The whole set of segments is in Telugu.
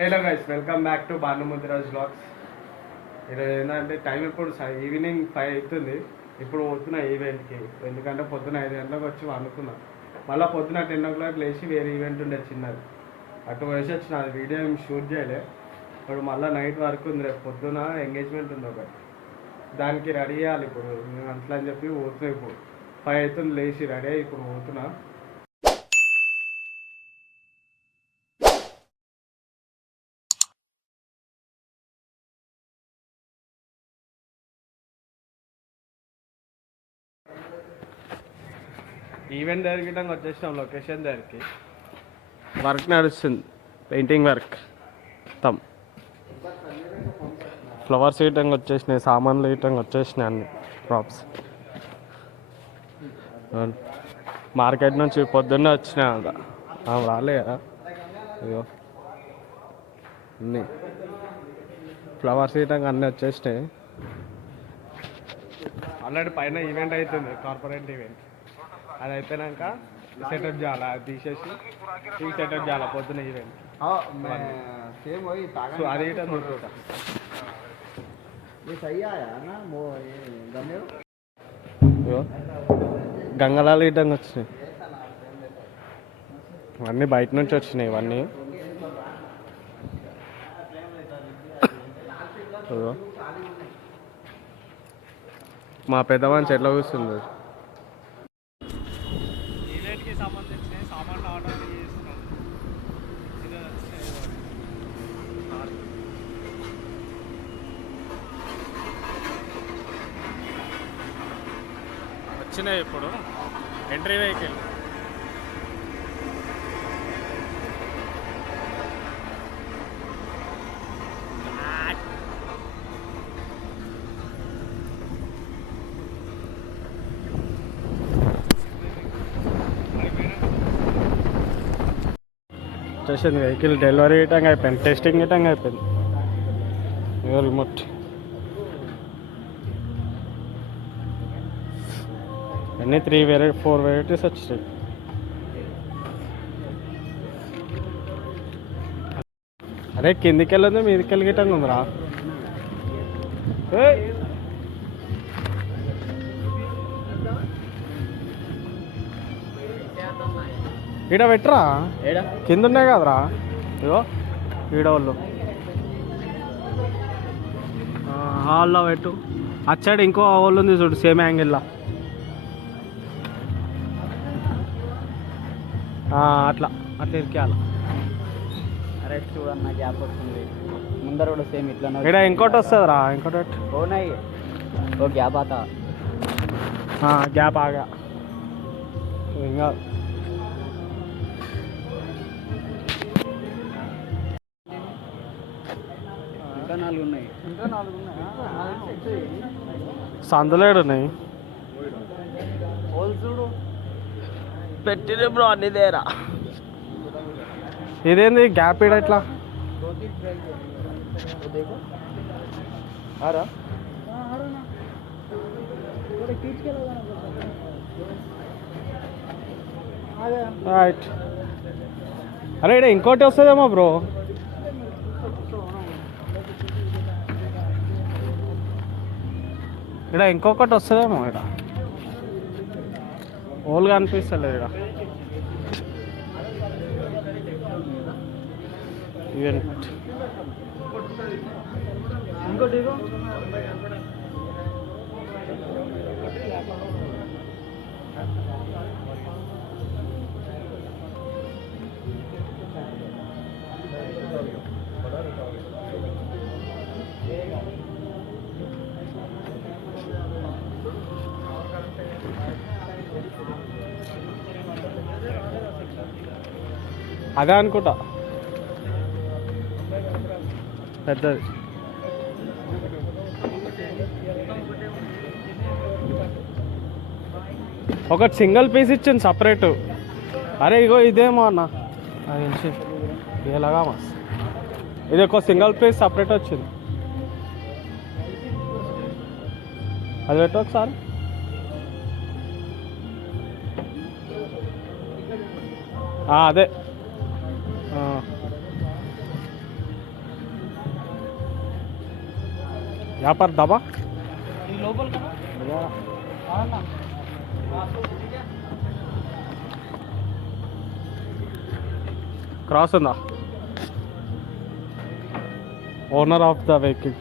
Hello guys welcome back to భానుముద్రాజ్ blogs ఈరోజు ఏంటంటే టైం ఇప్పుడు స- ఈవినింగ్ ఫైవ్ అవుతుంది. ఇప్పుడు పోతున్నా ఈవెంట్కి ఎందుకంటే పొద్దున ఐదు గంటలకు వచ్చి అనుకున్నా మళ్ళీ పొద్దున టెన్ ఓ క్లాక్ లేచి వేరే ఈవెంట్ ఉండే చిన్నది. అటు వేసి వచ్చిన అది వీడియో ఏం షూట్ చేయలే. ఇప్పుడు మళ్ళీ నైట్ వరకు ఉంది. రేపు పొద్దున ఎంగేజ్మెంట్ ఉంది ఒకటి. దానికి రెడీ చేయాలి ఇప్పుడు. నేను అట్లా అని చెప్పి పోతున్నా ఇప్పుడు. ఫైవ్ అవుతుంది లేచి రెడీ అయ్యి ఇప్పుడు పోతున్నా. ఈవెంట్ ఇట్లా వచ్చేసినాం లొకేషన్ దగ్గరికి. వర్క్ నడుస్తుంది పెయింటింగ్ వర్క్ మొత్తం. ఫ్లవర్స్ ఇయటంగా వచ్చేసినాయి సామాన్లు ఇయటంగా వచ్చేసినాయి అన్ని ప్రాప్స్ మార్కెట్ నుంచి పొద్దున్నే వచ్చినాయి అంట. రాలే కదా. అయ్యో అన్నీ. ఫ్లవర్స్ ఇయటంగా అన్నీ వచ్చేసినాయి. ఆల్రెడీ పైన ఈవెంట్ అవుతుంది కార్పొరేట్ ఈవెంట్. అది అయిపోయినాక సెటప్ చేయాలి? అది తీసేసి టీ సెటప్ చేయాలి? పొద్దున్న ఈవెంట్ సేమ్ గంగలాలు ఇడ్డంగా వచ్చినాయి. ఇవన్నీ బయట నుంచి వచ్చినాయి ఇవన్నీ. మా పెద్దవాని చెట్ల కూర్చుంది. వచ్చినాయి ఇప్పుడు. ఎంట్రీ వెహికల్ వచ్చేసింది వెహికల్ డెలివరీ ఇవ్వటం అయిపోయింది. టెస్టింగ్ ఇవ్వటం అయిపోయింది. ఇగో రిమోట్ అన్నీ త్రీ వెరై ఫోర్ వెరైటీస్ వచ్చాయి అరే కిందికి వెళ్ళదు మీదికి వెళ్ళి గిట్టంగా ఉందిరా. ఈడ పెట్టరా? కింద ఉన్నాయి కదరా. ఇగో ఈడ వాళ్ళు హాల్లో పెట్టు. అచ్చాడు ఇంకో వాళ్ళు ఉంది చూడు సేమ్ యాంగిల్లో. అట్లా అట్లా ఇరికేయాల అరే చూడన్న గ్యాప్ వస్తుంది ముందర కూడా సేమ్ ఇట్లా ఇక్కడ ఇంకోటి వస్తుందిరా ఇంకోటి పెట్టు. ఓనాయి ఓ గ్యాప్ ఆతా గ్యాప్ ఆగా ఇంకా ఇంకా నాలుగు ఉన్నాయి ఇంకా నాలుగు ఉన్నాయి సందులేడు ఉన్నాయి పెట్టిన బ్రో అన్ని దేరా ఇదేంది? గ్యాప్ ఇడ ఇట్లా రైట్ అరే ఇడ ఇంకోటి వస్తుందేమో బ్రో. ఇక్కడ ఇంకొకటి వస్తుందేమో ఇక్కడ ఓల్గా అనిపిస్తలేదు ఇక్కడ. ఈవెంట్ ఇంకోటి అదే అనుకుంటా. పెద్దది. ఒకటి సింగిల్ పీస్ ఇచ్చింది సపరేట్. అరే ఇగో ఇదేమో అన్న. అది తెలిసి ఇలాగా ఇది ఒక సింగిల్ పీస్ సపరేట్ వచ్చింది. అది పెట్టు ఒకసారి. అదే. వ్యాపార దాబా క్రాస్ ఉందా? Owner of the vehicle.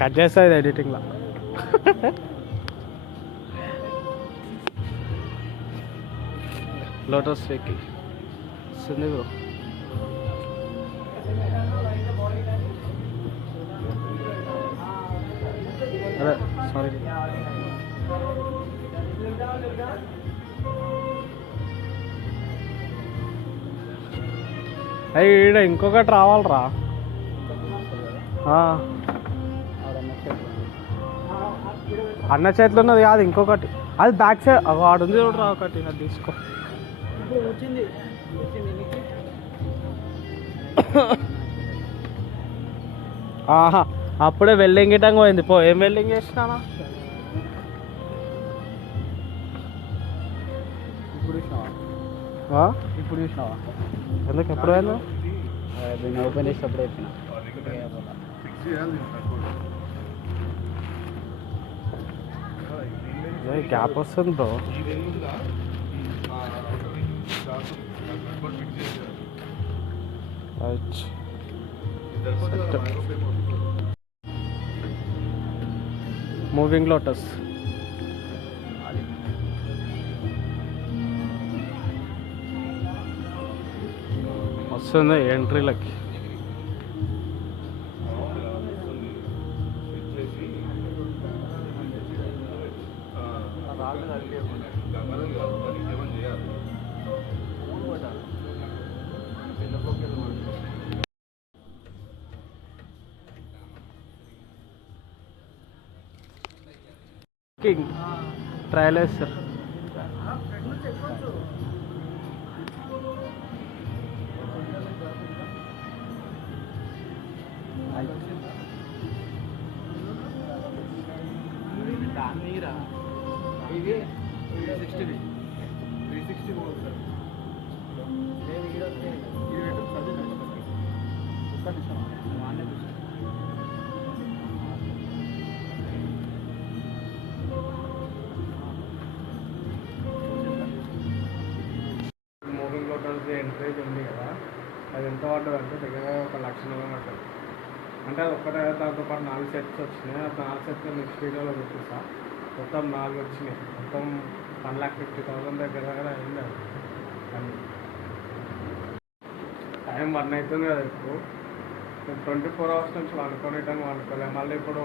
Cut చేస్తుంది ఎడిటింగ్లో లోటస్ వెహికల్. వస్తుంది సారీ అయ్యి ఈడ ఇంకొకటి రావాలరా. అన్న చేతిలో ఉన్నది కాదు ఇంకొకటి. అది బ్యాక్ సైడ్ వాడు ఉంది చూడరా ఒకటి అది తీసుకో. ఆహా. అప్పుడే వెల్డింగ్ గిటంగా పోయింది. పో ఏం వెల్డింగ్ చేసినానా? ఇప్పుడు చూసినావా? ఆ? ఇప్పుడు చూసినావా? ఎందుకు? ఎప్పుడు దీన్ని ఓపెన్ చేసేటప్పుడు చెప్పిన. గ్యాప్ వస్తుంది బ్రో రైట్ మూవింగ్ లోటస్. వస్తుంది ఎంట్రీలకి. వర్కింగ్ ట్రయల్ వేస్తారు ఇది sixty three sixty sir moving lotus ఉంది కదా అది ఎంత పడ్డది అంటే దగ్గర ఒక లక్ష రూపాయలు పడ్డది అంటే అది ఒక్కటే దాంతో పాటు నాలుగు సెట్స్ వచ్చినాయి. ఆ నాలుగు సెట్స్ నెక్స్ట్ వీడియోలో చూపిస్తా. మొత్తం నాలుగు వచ్చినాయి. మొత్తం వన్ ల్యాక్ ఫిఫ్టీ థౌసండ్ దగ్గర దగ్గర అయింది అది. కానీ టైం వన్ అవుతుంది కదా ఇప్పుడు. ట్వంటీ ఫోర్ అవర్స్ నుంచి వండుకొని టైం వండుకోలేము. మళ్ళీ ఇప్పుడు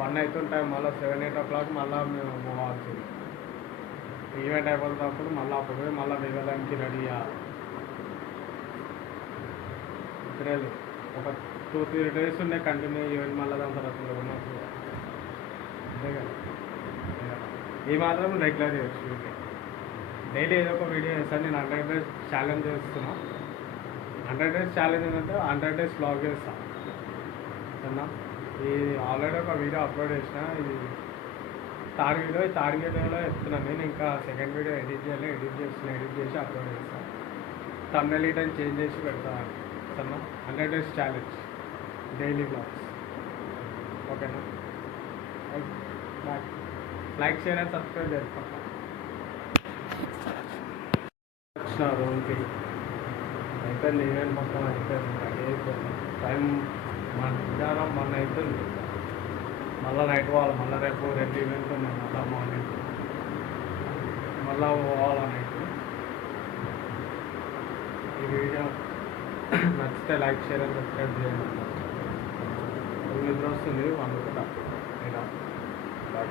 వన్ అవుతుంటాయి టైం మళ్ళీ సెవెన్ ఎయిట్ ఓ క్లాక్ మళ్ళీ మేము పోవాల్సింది ఈవెంట్ అయిపోతున్నప్పుడు మళ్ళీ అప్పుడు మళ్ళీ దిగడానికి రెడీ ఇద్దరేళ్ళు ఒక టూ త్రీ డేస్ ఉండే కంటిన్యూ ఈవెంట్ మళ్ళీ దాని తర్వాత ఉన్నప్పుడు అంతే కదా. ఈ మాత్రం రెగ్యులర్ చేయొచ్చు డైలీ ఏదో ఒక వీడియో చేస్తాను. నేను హండ్రెడ్ డేస్ ఛాలెంజ్ చేస్తున్నా. హండ్రెడ్ డేస్ ఛాలెంజ్ ఏంటంటే హండ్రెడ్ డేస్ బ్లాగ్ చేస్తాను సరేనా? ఈ ఆల్రెడీ ఒక వీడియో అప్లోడ్ చేసిన ఇది థర్డ్ వీడియో ఈ థర్డ్ వీడియోలో చెప్తున్నాను నేను ఇంకా సెకండ్ వీడియో ఎడిట్ చేయాలి. ఎడిట్ చేస్తున్నా ఎడిట్ చేసి అప్లోడ్ చేస్తాను తమిళ టైం చేంజ్ చేసి పెడతాను చేస్తున్నాం. Hundred days challenge daily blogs ఓకేనా? లైక్ షేర్ అండ్ సబ్స్క్రైబ్ చేసుకుంటాం వచ్చిన రూమ్కి. అయిపోయింది ఈవెంట్ మొత్తం అయిపోయింది. రెడీ అయిపోయింది టైం మధ్యాహ్నం మొన్న అవుతుంది మళ్ళీ నైట్ పోవాలి. మళ్ళీ రేపు రెండు ఈవెంట్లు ఉన్నాయి. మళ్ళీ మార్నింగ్ మళ్ళీ పోవాలి నైట్ ఈ వీడియో నచ్చితే లైక్ షేర్ అండ్ సబ్స్క్రైబ్ చేయండి. నిద్ర వస్తుంది? వండుకుంటా బాయ్.